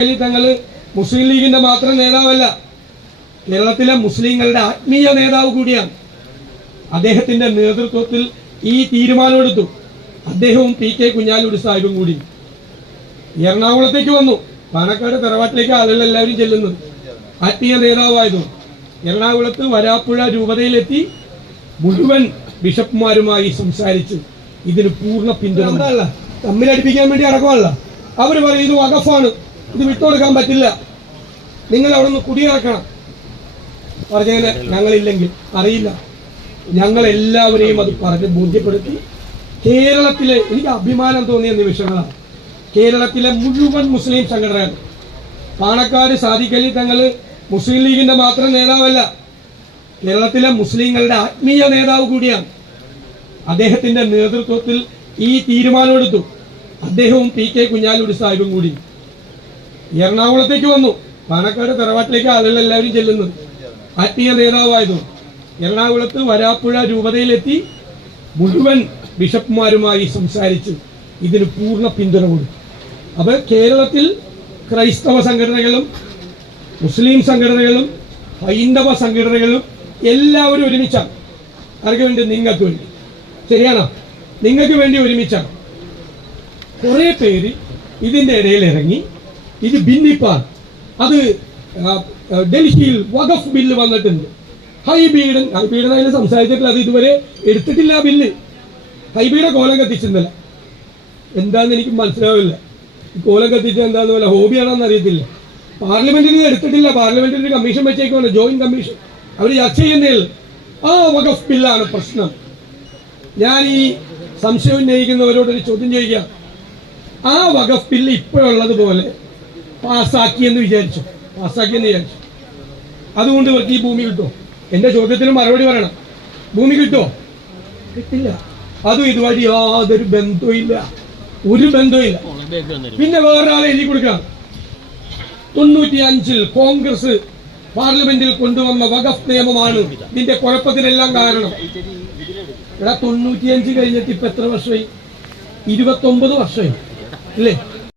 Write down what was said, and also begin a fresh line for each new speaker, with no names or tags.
അലി തങ്ങൾ മുസ്ലിം ലീഗിന്റെ മാത്രം നേതാവല്ല. കേരളത്തിലെ മുസ്ലിങ്ങളുടെ ആത്മീയ നേതാവ് കൂടിയാണ്. അദ്ദേഹത്തിന്റെ നേതൃത്വത്തിൽ ഈ തീരുമാനമെടുത്തു. അദ്ദേഹവും പി കെ കുഞ്ഞാലൂടി സാഹിബും കൂടി. എറണാകുളത്തേക്ക് വന്നു. പാലക്കാട് തറവാട്ടിലേക്ക് ആളുകൾ എല്ലാവരും ചെല്ലുന്നത്. ആത്മീയ നേതാവായതും. എറണാകുളത്ത് വരാപ്പുഴ രൂപതയിലെത്തി മുഴുവൻ ബിഷപ്പുമാരുമായി സംസാരിച്ചു. ഇതിന് പൂർണ പിന്തുണ തമ്മിലടിപ്പിക്കാൻ വേണ്ടി അടക്കമല്ല അവർ പറയുന്നു ഇത് വകഫാണ് ഇത് വിട്ടുകൊടുക്കാൻ പറ്റില്ല. നിങ്ങൾ അവിടെ നിന്ന് കുടിയിറക്കണം. പറഞ്ഞതിന് ഞങ്ങളില്ലെങ്കിൽ അറിയില്ല. ഞങ്ങൾ എല്ലാവരെയും അത് പറഞ്ഞ് ബോധ്യപ്പെടുത്തി കേരളത്തിലെ എനിക്ക് അഭിമാനം തോന്നിയ നിമിഷങ്ങളാണ്. കേരളത്തിലെ മുഴുവൻ മുസ്ലിം സംഘടനകൾ പാണക്കാട് സാദിഖലി തങ്ങൾ മുസ്ലിം ലീഗിന്റെ മാത്രം നേതാവല്ല. കേരളത്തിലെ മുസ്ലിങ്ങളുടെ ആത്മീയ നേതാവ് കൂടിയാണ്. അദ്ദേഹത്തിന്റെ നേതൃത്വത്തിൽ ഈ തീരുമാനമെടുത്തു. അദ്ദേഹവും പി കെ കുഞ്ഞാലുടി സാഹിബും കൂടി. എറണാകുളത്തേക്ക് വന്നു. പാലക്കാട് തറവാട്ടിലേക്ക് ആളുകൾ എല്ലാവരും ചെല്ലുന്നു. ആത്മീയ നേതാവായതു. എറണാകുളത്ത് വരാപ്പുഴ രൂപതയിലെത്തി മുഴുവൻ ബിഷപ്പുമാരുമായി സംസാരിച്ച്. ഇതിന് പൂർണ പിന്തുണ കൊടുത്തു. അപ്പോൾ കേരളത്തിൽ ക്രൈസ്തവ സംഘടനകളും മുസ്ലിം സംഘടനകളും ഹൈന്ദവ സംഘടനകളും എല്ലാവരും ഒരുമിച്ചാണ്. ആർക്ക് വേണ്ടി നിങ്ങൾക്ക് വേണ്ടി. ശരിയാണോ? നിങ്ങൾക്ക് വേണ്ടി ഒരുമിച്ചാണ്. കുറേ പേര് ഇതിന്റെ ഇടയിൽ ഇറങ്ങി ഇത് ഭിന്നിപ്പാൻ അത് ഡൽഹിയിൽ വഖഫ് ബില്ല് വന്നിട്ടുണ്ട്. ഹൈബീഡൻ ഹൈബീഡൻ അതിന് സംസാരിച്ചിട്ടില്ല. അത് ഇതുവരെ എടുത്തിട്ടില്ല ബില്ല്. ഹൈബീഡെ കോലം കത്തിച്ചിരുന്നില്ല എന്താന്ന് എനിക്ക് മനസ്സിലാവില്ല. കോലം കത്തിച്ച് എന്താന്ന് പോലെ ഹോബിയാണോന്ന് അറിയത്തില്ല. പാർലമെന്റിൽ എടുത്തിട്ടില്ല. പാർലമെന്റിൽ ഒരു കമ്മീഷൻ വെച്ചേക്കുവാണ് ജോയിന്റ് കമ്മീഷൻ. അവർ ചർച്ച ചെയ്യുന്നേ ആ വഖഫ് ബില്ലാണ് പ്രശ്നം. ഞാൻ ഈ സംശയം ഉന്നയിക്കുന്നവരോടൊരു ചോദ്യം ചോദിക്കാം. ആ വഖഫ് ബില്ല് ഇപ്പോഴുള്ളതുപോലെ പാസ്സാക്കിയെന്ന് വിചാരിച്ചു. പാസ്സാക്കിയെന്ന് വിചാരിച്ചു. അതുകൊണ്ട് ഇവർക്ക് ഈ ഭൂമി കിട്ടുമോ? എന്റെ ചോദ്യത്തിന് മറുപടി പറയണം. ഭൂമി കിട്ടുമോ? കിട്ടില്ല. അതും ഇതുവഴി യാതൊരു ബന്ധവുമില്ല ഒരു ബന്ധവുമില്ല പിന്നെ വേറൊരാളെ എഴുതി കൊടുക്കാം തൊണ്ണൂറ്റി അഞ്ചിൽ കോൺഗ്രസ് പാർലമെന്റിൽ കൊണ്ടുവന്ന വഖഫ് നിയമമാണ് ഇതിന്റെ കുഴപ്പത്തിനെല്ലാം കാരണം. ഇവിടെ തൊണ്ണൂറ്റിയഞ്ച് കഴിഞ്ഞിട്ട് ഇപ്പൊ എത്ര വർഷമായി? ഇരുപത്തി ഒമ്പത് വർഷമായി. അല്ലേ